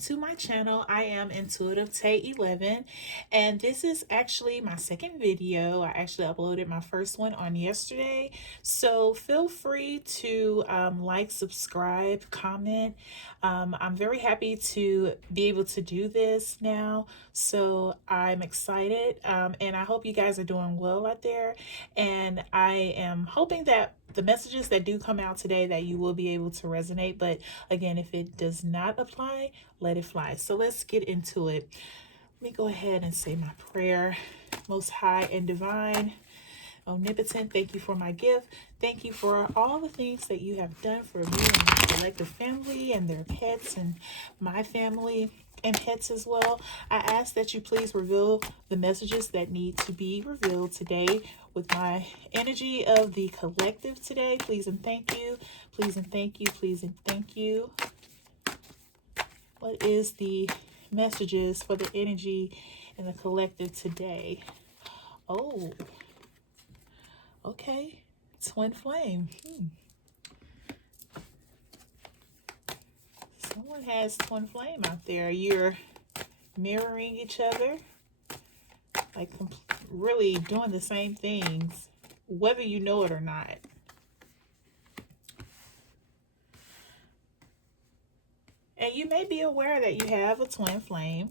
to my channel. I am Intuitive Tay 11, and this is actually my second video. I actually uploaded my first one on yesterday, so feel free to like, subscribe, comment. I'm very happy to be able to do this now, so I'm excited, and I hope you guys are doing well out there, and I am hoping that the messages that do come out today that you will be able to resonate. But again, if it does not apply, let it fly. So let's get into it. Let me go ahead and say my prayer. Most high and divine, omnipotent, thank you for my gift. Thank you for all the things that you have done for me and my collective family and their pets and my family and pets as well. I ask that you please reveal the messages that need to be revealed today with my energy of the collective today. Please and thank you. Please and thank you. Please and thank you. What is the messages for the energy in the collective today? Oh, okay. Twin flame. Someone has twin flame out there. You're mirroring each other, like really doing the same things, whether you know it or not. And you may be aware that you have a twin flame.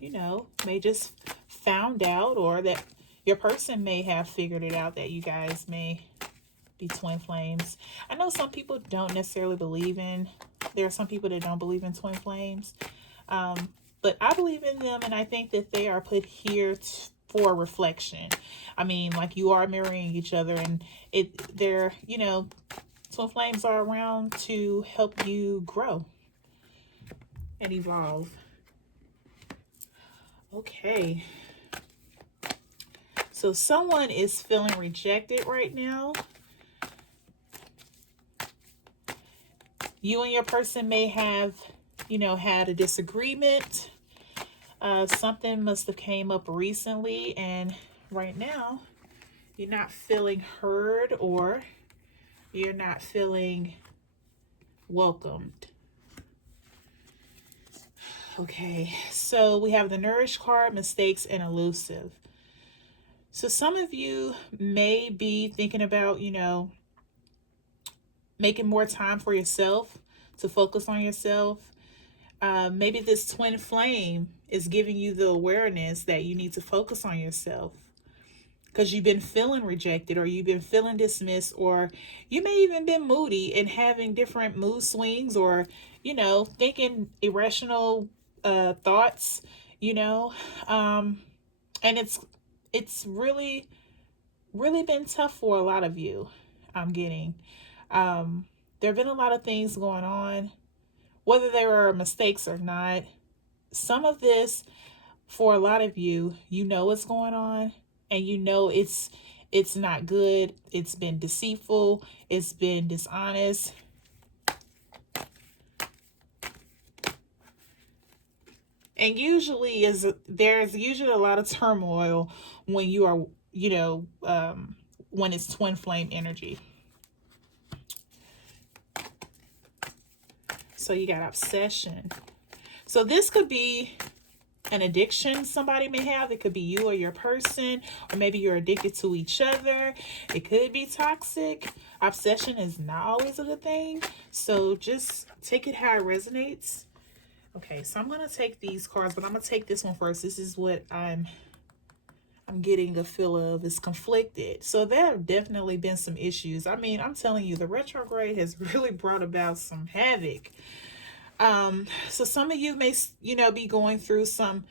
You know, may just found out, or that your person may have figured it out that you guys may be twin flames. I know some people don't necessarily believe in, there are some people that don't believe in twin flames. But I believe in them, and I think that they are put here for reflection. I mean, like, you are mirroring each other, and they're, you know, twin flames are around to help you grow and evolve. Okay. So someone is feeling rejected right now. You and your person may have, you know, had a disagreement. Something must have came up recently, and right now you're not feeling heard, or you're not feeling welcomed. Okay, so we have the Nourish card, mistakes, and elusive. So some of you may be thinking about, you know, making more time for yourself, to focus on yourself. Maybe this twin flame is giving you the awareness that you need to focus on yourself, because you've been feeling rejected, or you've been feeling dismissed, or you may even been moody and having different mood swings, or, you know, thinking irrational thoughts, you know. And it's really been tough for a lot of you. I'm getting there have been a lot of things going on, whether there are mistakes or not. Some of this, for a lot of you, you know what's going on, and you know it's not good. It's been deceitful. It's been dishonest. And usually there's usually a lot of turmoil when you are, you know, when it's twin flame energy. So you got obsession. So this could be an addiction somebody may have. It could be you or your person, or maybe you're addicted to each other. It could be toxic. Obsession is not always a good thing, so just take it how it resonates. Okay, so I'm going to take these cards, but I'm going to take this one first. This is what I'm getting a feel of. Is conflicted. So there have definitely been some issues. I mean, I'm telling you, the retrograde has really brought about some havoc. So some of you may, you know, be going through some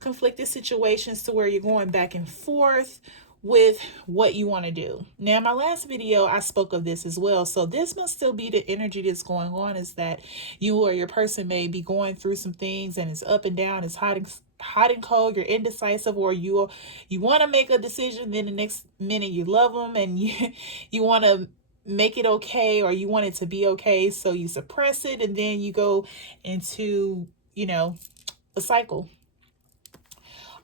conflicted situations to where you're going back and forth with what you want to do. Now, in my last video, I spoke of this as well. So this must still be the energy that's going on, is that you or your person may be going through some things, and it's up and down, it's hot and cold, you're indecisive, or you want to make a decision, then the next minute you love them, and you want to make it okay, or you want it to be okay, so you suppress it, and then you go into, you know, a cycle.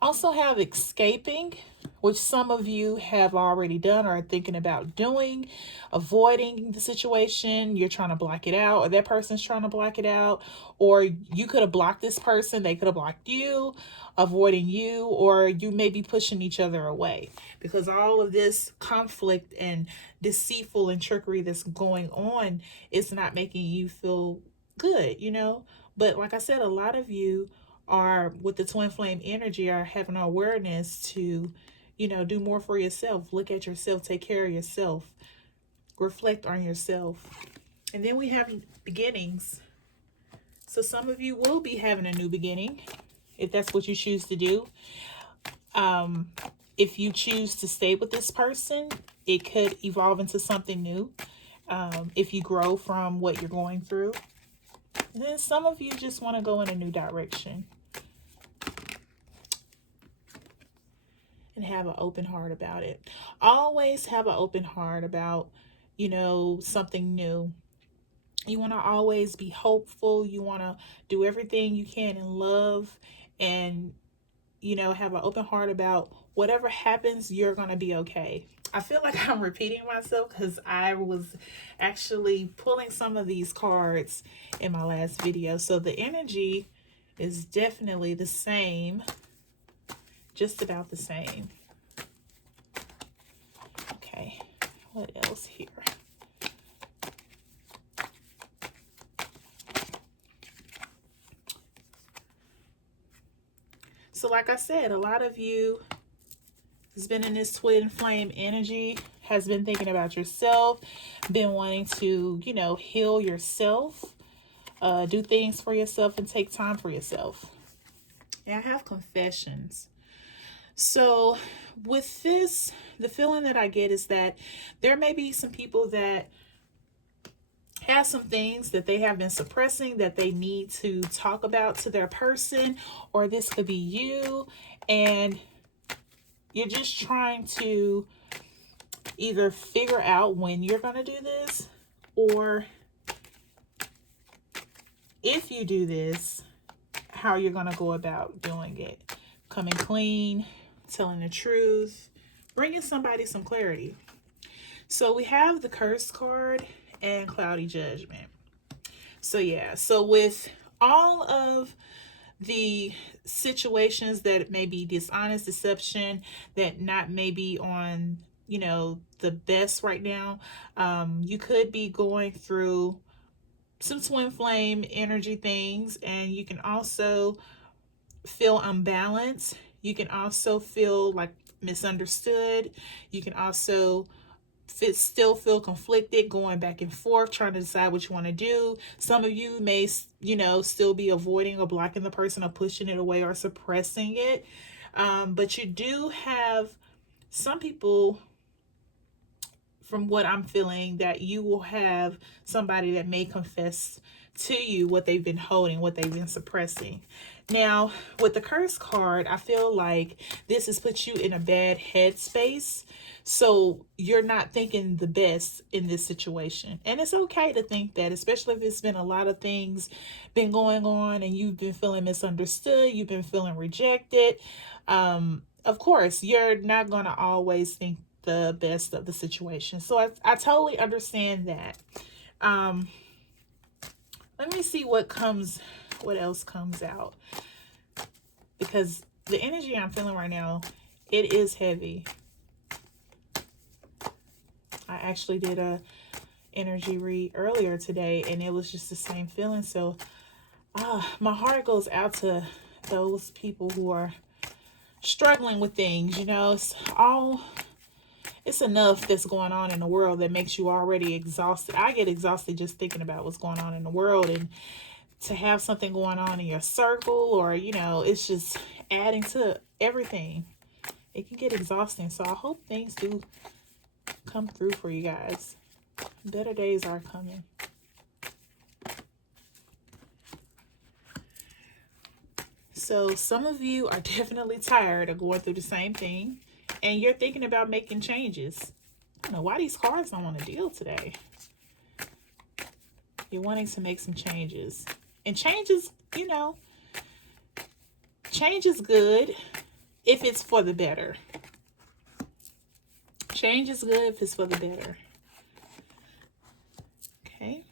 Also have escaping. which some of you have already done or are thinking about doing, avoiding the situation. You're trying to block it out, or that person's trying to block it out, or you could have blocked this person, they could have blocked you, avoiding you, or you may be pushing each other away because all of this conflict and deceitful and trickery that's going on is not making you feel good, you know. But like I said, a lot of you are with the twin flame energy are having awareness to, you know, do more for yourself, look at yourself, take care of yourself, reflect on yourself. And then we have beginnings. So some of you will be having a new beginning if that's what you choose to do. If you choose to stay with this person, it could evolve into something new. If you grow from what you're going through. And then some of you just want to go in a new direction and have an open heart about it. Always have an open heart about, you know, something new. You want to always be hopeful. You want to do everything you can in love and, you know, have an open heart about whatever happens, you're going to be okay. I feel like I'm repeating myself because I was actually pulling some of these cards in my last video. So the energy is definitely the same, just about the same. Okay, what else here? So like I said, a lot of you has been in this twin flame energy, has been thinking about yourself, been wanting to, you know, heal yourself, do things for yourself and take time for yourself. And I have confessions. So with this, the feeling that I get is that there may be some people that have some things that they have been suppressing that they need to talk about to their person, or this could be you, and you're just trying to either figure out when you're going to do this, or if you do this, how you're going to go about doing it. Coming clean, telling the truth, bringing somebody some clarity. So we have the Curse card and Cloudy Judgment. So yeah, so with all of the situations that may be dishonest, deception, that not maybe on, you know, the best right now, you could be going through some twin flame energy things, and you can also feel unbalanced. You can also feel like misunderstood. You can also still feel conflicted, going back and forth, trying to decide what you want to do. Some of you may, you know, still be avoiding or blocking the person or pushing it away or suppressing it. But you do have some people, from what I'm feeling, that you will have somebody that may confess to you what they've been holding, what they've been suppressing. Now, with the Curse card, I feel like this has put you in a bad headspace. So you're not thinking the best in this situation. And it's okay to think that, especially if it's been a lot of things been going on and you've been feeling misunderstood, you've been feeling rejected. Of course, you're not going to always think the best of the situation. So I totally understand that. Let me see what else comes out, because the energy I'm feeling right now, it is heavy. I actually did a energy read earlier today and it was just the same feeling. So my heart goes out to those people who are struggling with things. You know, it's enough that's going on in the world that makes you already exhausted. I get exhausted just thinking about what's going on in the world, and to have something going on in your circle, or, you know, it's just adding to everything. It can get exhausting. So I hope things do come through for you guys. Better days are coming. So some of you are definitely tired of going through the same thing, and you're thinking about making changes. I don't know why these cards don't want to deal today. You're wanting to make some changes. And changes, you know, change is good if it's for the better. Change is good if it's for the better. Okay.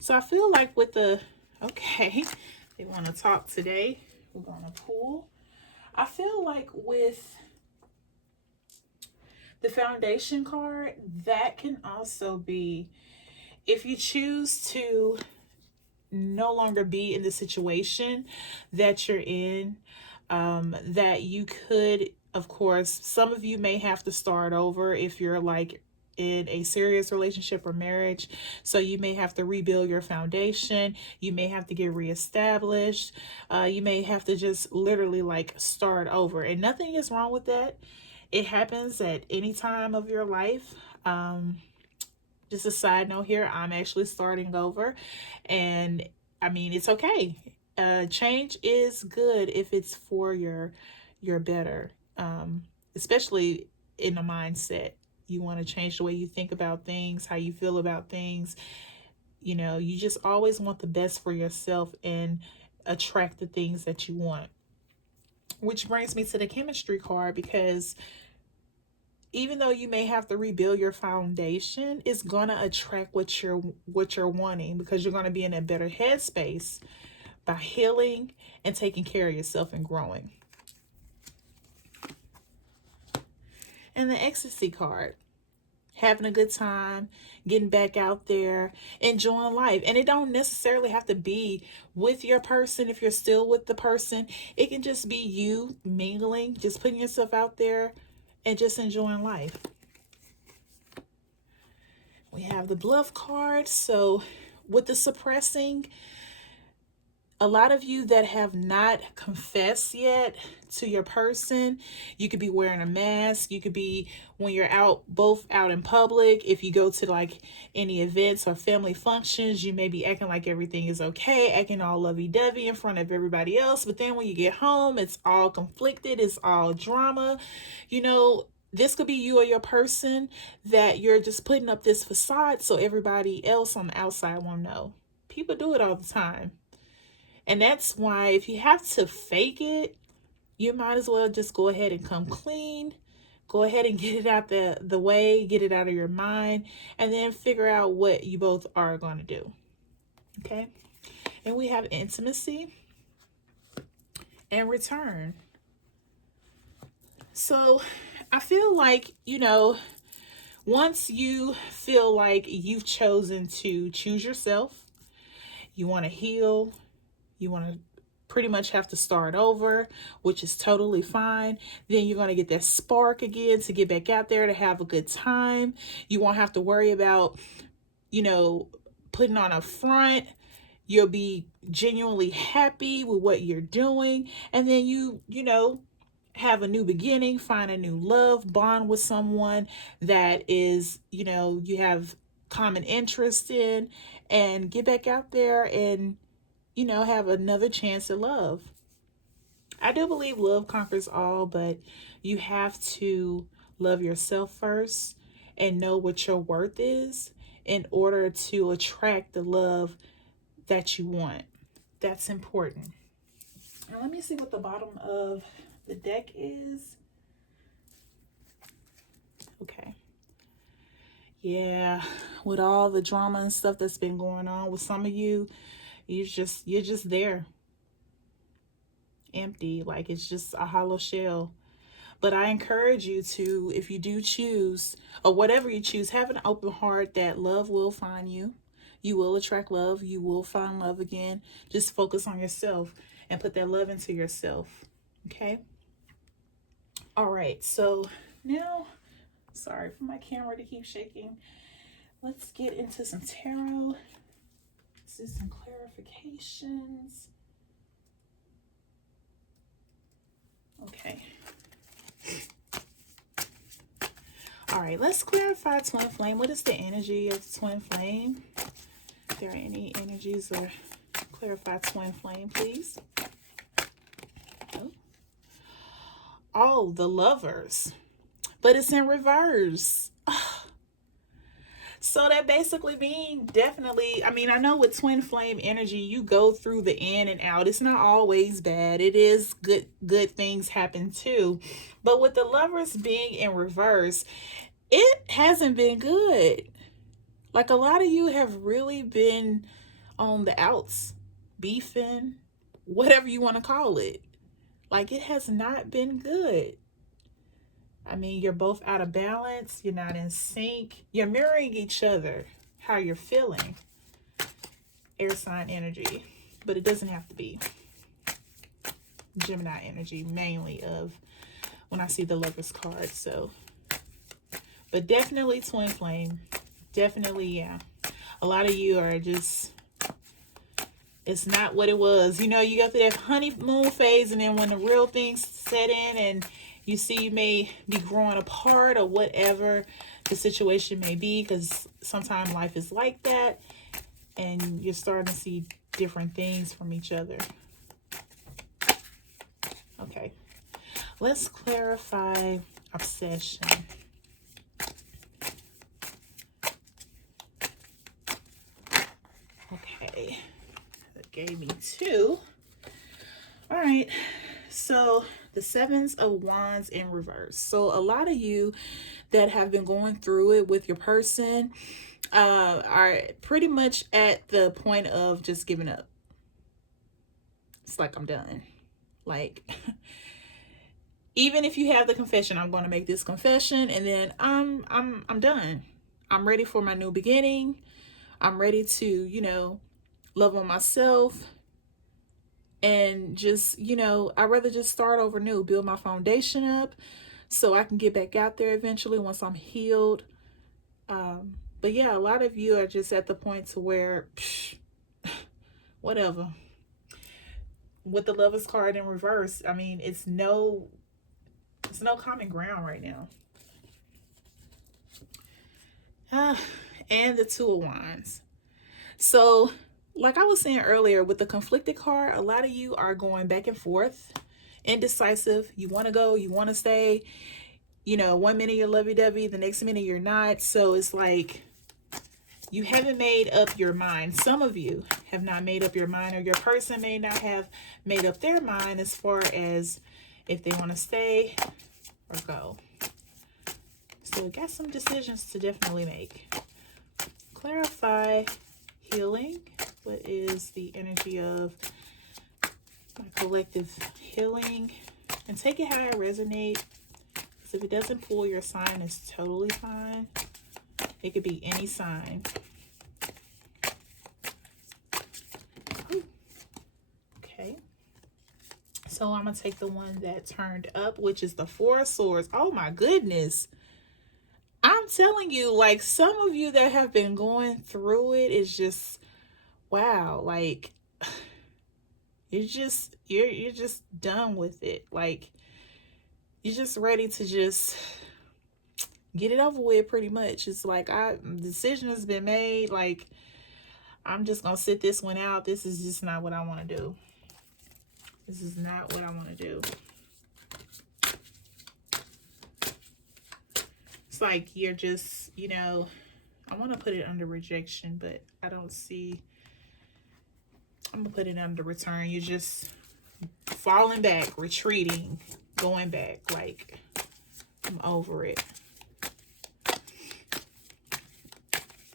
So I feel like with the, okay, they want to talk today. We're going to pull. I feel like with the foundation card, that can also be, if you choose to no longer be in the situation that you're in, that you could, of course, some of you may have to start over if you're like in a serious relationship or marriage. So you may have to rebuild your foundation. You may have to get reestablished. You may have to just literally like start over. And nothing is wrong with that. It happens at any time of your life. Just a side note here, I'm actually starting over. And I mean, it's okay. Change is good if it's for your better. Especially in the mindset. You want to change the way you think about things, how you feel about things. You know, you just always want the best for yourself and attract the things that you want. Which brings me to the chemistry card, because even though you may have to rebuild your foundation, it's going to attract what you're wanting, because you're going to be in a better headspace by healing and taking care of yourself and growing. And the ecstasy card, having a good time, getting back out there, enjoying life. And it don't necessarily have to be with your person. If you're still with the person, it can just be you mingling, just putting yourself out there and just enjoying life. We have the bluff card. So with the suppressing, a lot of you that have not confessed yet to your person, you could be wearing a mask. You could be, when you're out, both out in public, if you go to like any events or family functions, you may be acting like everything is okay, acting all lovey-dovey in front of everybody else. But then when you get home, it's all conflicted. It's all drama. You know, this could be you or your person that you're just putting up this facade so everybody else on the outside won't know. People do it all the time. And that's why if you have to fake it, you might as well just go ahead and come clean. Go ahead and get it out the way, get it out of your mind, and then figure out what you both are going to do. Okay? And we have intimacy and return. So I feel like, you know, once you feel like you've chosen to choose yourself, you want to heal, you want to pretty much have to start over, which is totally fine. Then you're going to get that spark again to get back out there to have a good time. You won't have to worry about, you know, putting on a front. You'll be genuinely happy with what you're doing. And then you know, have a new beginning, find a new love, bond with someone that is, you know, you have common interest in, and get back out there and, you know, have another chance at love. I do believe love conquers all, but you have to love yourself first and know what your worth is in order to attract the love that you want. That's important. Now let me see what the bottom of the deck is. Okay. Yeah, with all the drama and stuff that's been going on with some of you, you're just there. Empty, like it's just a hollow shell. But I encourage you to, if you do choose, or whatever you choose, have an open heart that love will find you. You will attract love. You will find love again. Just focus on yourself and put that love into yourself. Okay? All right. So now, sorry for my camera to keep shaking. Let's get into some tarot. Let's do some clarifications. Okay. All right, let's clarify twin flame. What is the energy of twin flame? If there are any energies, or clarify twin flame, please. Oh, the Lovers. But it's in reverse. So that basically being definitely, I mean, I know with twin flame energy, you go through the in and out. It's not always bad. It is good things happen too. But with the lovers being in reverse, it hasn't been good. Like a lot of you have really been on the outs, beefing, whatever you want to call it. Like it has not been good. I mean, you're both out of balance. You're not in sync. You're mirroring each other, how you're feeling. Air sign energy. But it doesn't have to be. Gemini energy, mainly of when I see the Lovers card. So, but definitely twin flame. Definitely, yeah. A lot of you are just, it's not what it was. You know, you go through that honeymoon phase, and then when the real things set in and you see you may be growing apart or whatever the situation may be, because sometimes life is like that, and you're starting to see different things from each other. Okay, let's clarify obsession. Okay, that gave me 2. All right, so the Sevens of Wands in reverse. So a lot of you that have been going through it with your person are pretty much at the point of just giving up. It's like, I'm done. Like, even if you have the confession, I'm going to make this confession, and then I'm done. I'm ready for my new beginning. I'm ready to, you know, love on myself. And just, you know, I'd rather just start over new, build my foundation up so I can get back out there eventually once I'm healed. But yeah, a lot of you are just at the point to where, whatever. With the Lovers card in reverse, I mean, it's no common ground right now. And the Two of Wands. So, like I was saying earlier, with the conflicted card, a lot of you are going back and forth, indecisive. You want to go, you want to stay. You know, 1 minute you're lovey-dovey, the next minute you're not. So it's like you haven't made up your mind. Some of you have not made up your mind, or your person may not have made up their mind as far as if they want to stay or go. So we got some decisions to definitely make. Clarify healing. What is the energy of my collective healing? And take it how it resonates. Because if it doesn't pull your sign, it's totally fine. It could be any sign. Okay. So I'm going to take the one that turned up, which is the Four of Swords. Oh my goodness. I'm telling you, like, some of you that have been going through it is just, wow, like, you're just done with it. Like, you're just ready to just get it over with, pretty much. It's like, the decision has been made. Like, I'm just going to sit this one out. This is just not what I want to do. This is not what I want to do. It's like you're just, you know, I want to put it under rejection, but I don't see. I'm going to put it under return. You're just falling back, retreating, going back. Like, I'm over it.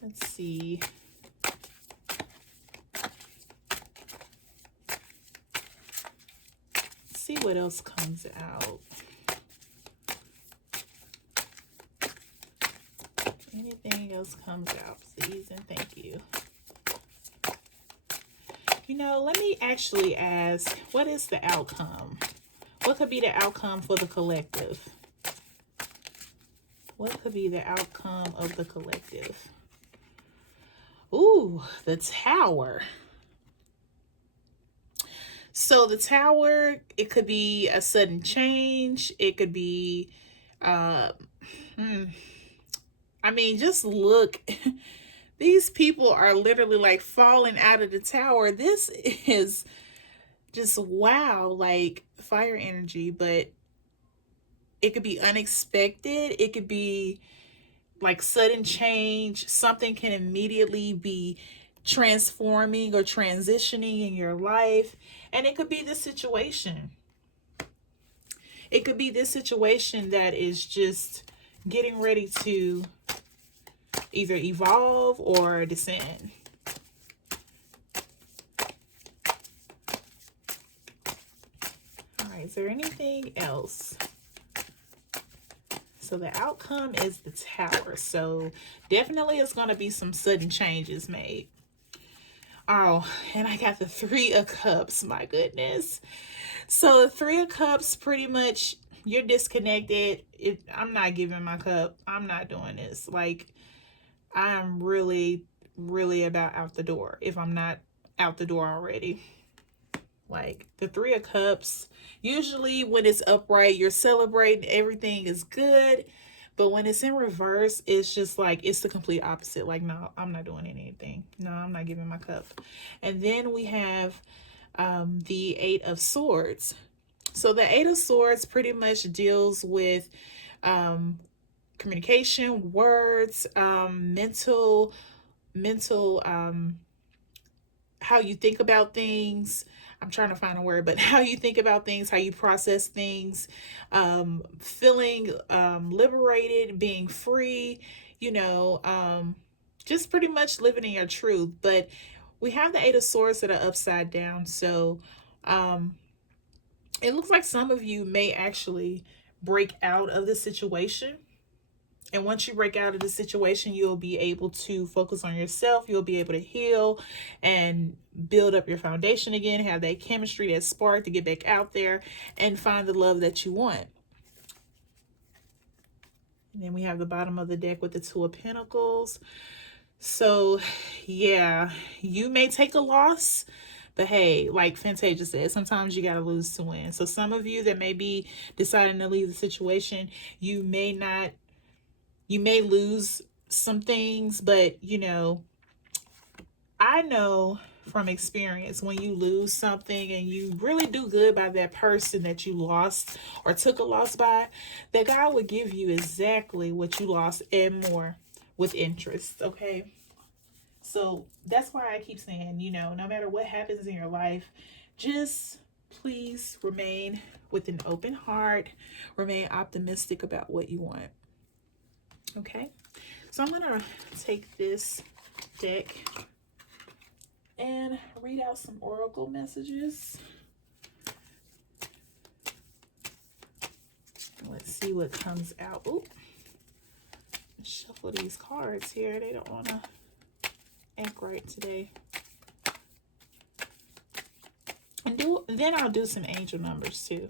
Let's see. Let's see what else comes out. Anything else comes out, please and thank you. You know, let me actually ask, what is the outcome? What could be the outcome for the collective? What could be the outcome of the collective? Ooh, the Tower. So the Tower, it could be a sudden change. It could be, I mean, just look. These people are literally like falling out of the tower. This is just, wow, like fire energy, but it could be unexpected. It could be like sudden change. Something can immediately be transforming or transitioning in your life. And it could be this situation. It could be this situation that is just getting ready to either evolve or descend. All right, is there anything else? So the outcome is the Tower. So definitely it's going to be some sudden changes made. Oh, and I got the Three of Cups. My goodness. So the Three of Cups, pretty much you're disconnected. I'm not giving my cup. I'm not doing this. Like, I'm really, really about out the door if I'm not out the door already. Like the Three of Cups, usually when it's upright, you're celebrating, everything is good. But when it's in reverse, it's just like, it's the complete opposite. Like, no, I'm not doing anything. No, I'm not giving my cup. And then we have the Eight of Swords. So the Eight of Swords pretty much deals with communication, words, mental, how you think about things. I'm trying to find a word, but how you think about things, how you process things, feeling liberated, being free, just pretty much living in your truth. But we have the Eight of Swords that are upside down. So it looks like some of you may actually break out of the situation. And once you break out of the situation, you'll be able to focus on yourself. You'll be able to heal and build up your foundation again, have that chemistry, that spark to get back out there and find the love that you want. And then we have the bottom of the deck with the Two of Pentacles. So, yeah, you may take a loss. But hey, like Fantasia said, sometimes you got to lose to win. So some of you that may be deciding to leave the situation, you may lose some things, but I know from experience, when you lose something and you really do good by that person that you lost or took a loss by, that God will give you exactly what you lost and more with interest. Okay. So that's why I keep saying, no matter what happens in your life, just please remain with an open heart, remain optimistic about what you want. Okay, so I'm gonna take this deck and read out some oracle messages. Let's see what comes out. Oop. Shuffle these cards here. They don't want to ink right today. And then I'll do some angel numbers too.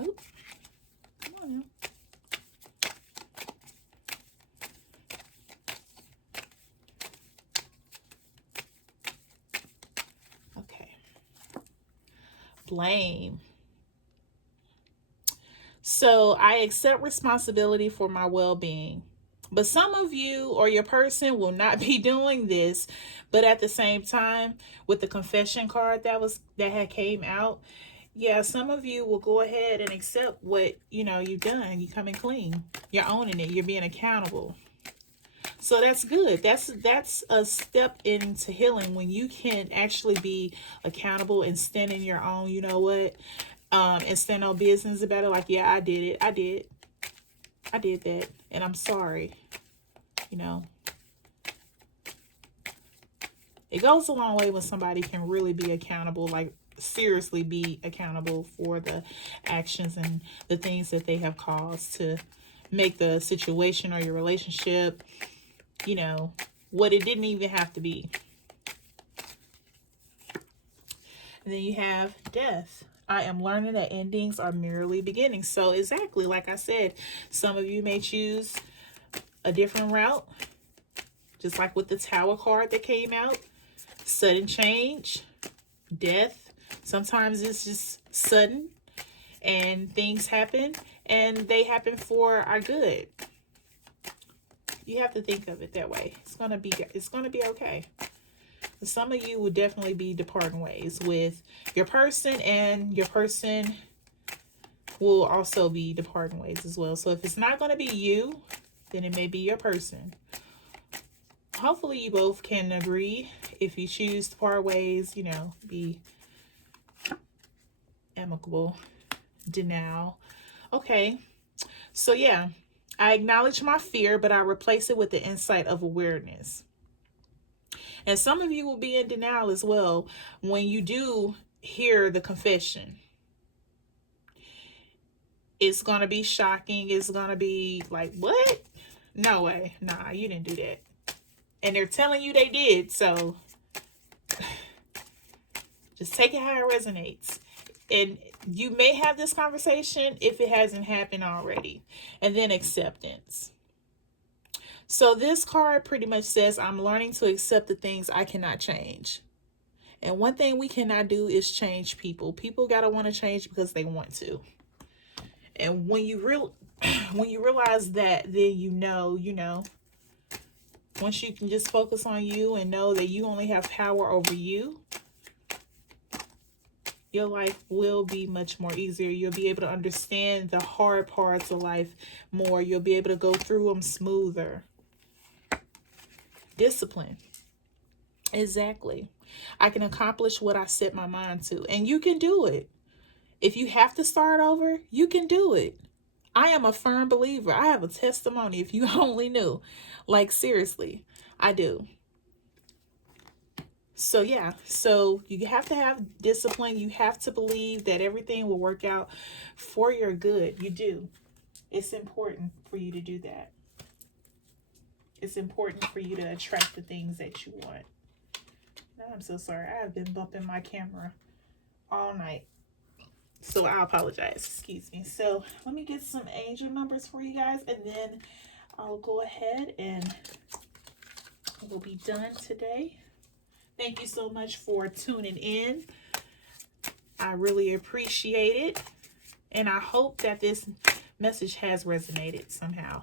Oop. Come on now. Okay. Blame. So I accept responsibility for my well-being. But some of you or your person will not be doing this. But at the same time, with the confession card that had came out, yeah, some of you will go ahead and accept what you've done. You're coming clean. You're owning it. You're being accountable. So that's good. That's a step into healing when you can actually be accountable and stand in your own, and stand on business about it. Like, yeah, I did it. I did that. And I'm sorry. It goes a long way when somebody can really be accountable, like seriously be accountable for the actions and the things that they have caused to make the situation or your relationship, what it didn't even have to be. And then you have Death. I am learning that endings are merely beginnings. So exactly, like I said, some of you may choose a different route, just like with the Tower card that came out. Sudden change, death. Sometimes it's just sudden and things happen and they happen for our good. You have to think of it that way. It's gonna be okay. Some of you will definitely be departing ways with your person, and your person will also be departing ways as well. So if it's not going to be you, then it may be your person. Hopefully you both can agree. If you choose to part ways, you know, be amicable. Denial. Okay. So yeah, I acknowledge my fear, but I replace it with the insight of awareness. And some of you will be in denial as well when you do hear the confession. It's going to be shocking. It's going to be like, what? No way. Nah, you didn't do that. And they're telling you they did. So just take it how it resonates. And you may have this conversation if it hasn't happened already. And then acceptance. So this card pretty much says, I'm learning to accept the things I cannot change. And one thing we cannot do is change people. People got to want to change because they want to. And when you realize that, then you know, once you can just focus on you and know that you only have power over you, your life will be much more easier. You'll be able to understand the hard parts of life more. You'll be able to go through them smoother. Discipline. Exactly. I can accomplish what I set my mind to. And you can do it. If you have to start over, you can do it. I am a firm believer. I have a testimony if you only knew. Like, seriously, I do. So, yeah. So, you have to have discipline. You have to believe that everything will work out for your good. You do. It's important for you to do that. It's important for you to attract the things that you want. I'm so sorry. I have been bumping my camera all night. So I apologize. Excuse me. So let me get some angel numbers for you guys. And then I'll go ahead and we'll be done today. Thank you so much for tuning in. I really appreciate it. And I hope that this message has resonated somehow.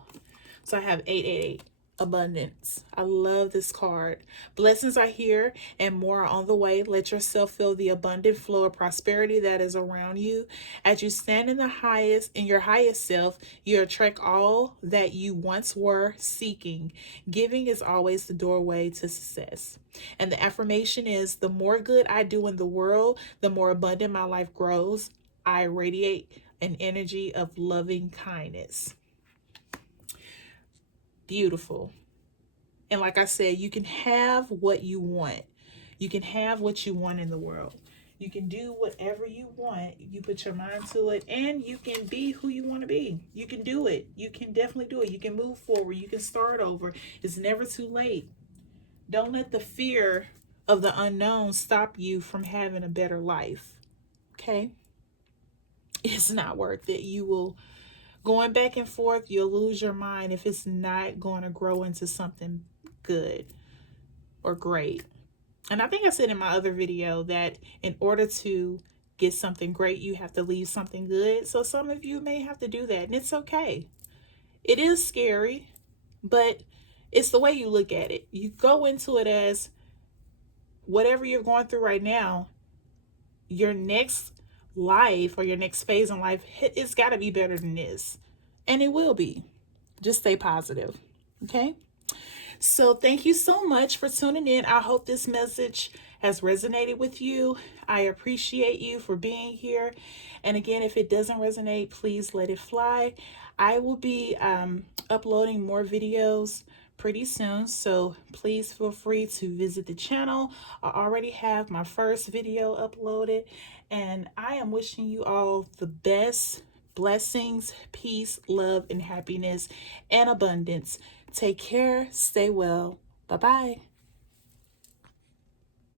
So I have 888. Abundance. I love this card. Blessings are here and more are on the way. Let yourself feel the abundant flow of prosperity that is around you. As you stand in your highest self, you attract all that you once were seeking. Giving is always the doorway to success. And the affirmation is, the more good I do in the world, the more abundant my life grows. I radiate an energy of loving kindness. Beautiful. And like I said, you can have what you want. You can have what you want in the world. You can do whatever you want. You put your mind to it, and you can be who you want to be. You can do it. You can definitely do it. You can move forward. You can start over. It's never too late. Don't let the fear of the unknown stop you from having a better life. Okay? It's not worth it. You will going back and forth, you'll lose your mind if it's not going to grow into something good or great. And I think I said in my other video that in order to get something great, you have to leave something good. So some of you may have to do that, and it's okay. It is scary, but it's the way you look at it. You go into it as whatever you're going through right now, your next life or your next phase in life, it's got to be better than this. And it will be. Just stay positive. Okay? So thank you so much for tuning in. I hope this message has resonated with you. I appreciate you for being here. And again, if it doesn't resonate, please let it fly. I will be uploading more videos pretty soon, so please feel free to visit the channel. I already have my first video uploaded, and I am wishing you all the best. Blessings, peace, love, and happiness, and abundance. Take care. Stay well. Bye-bye.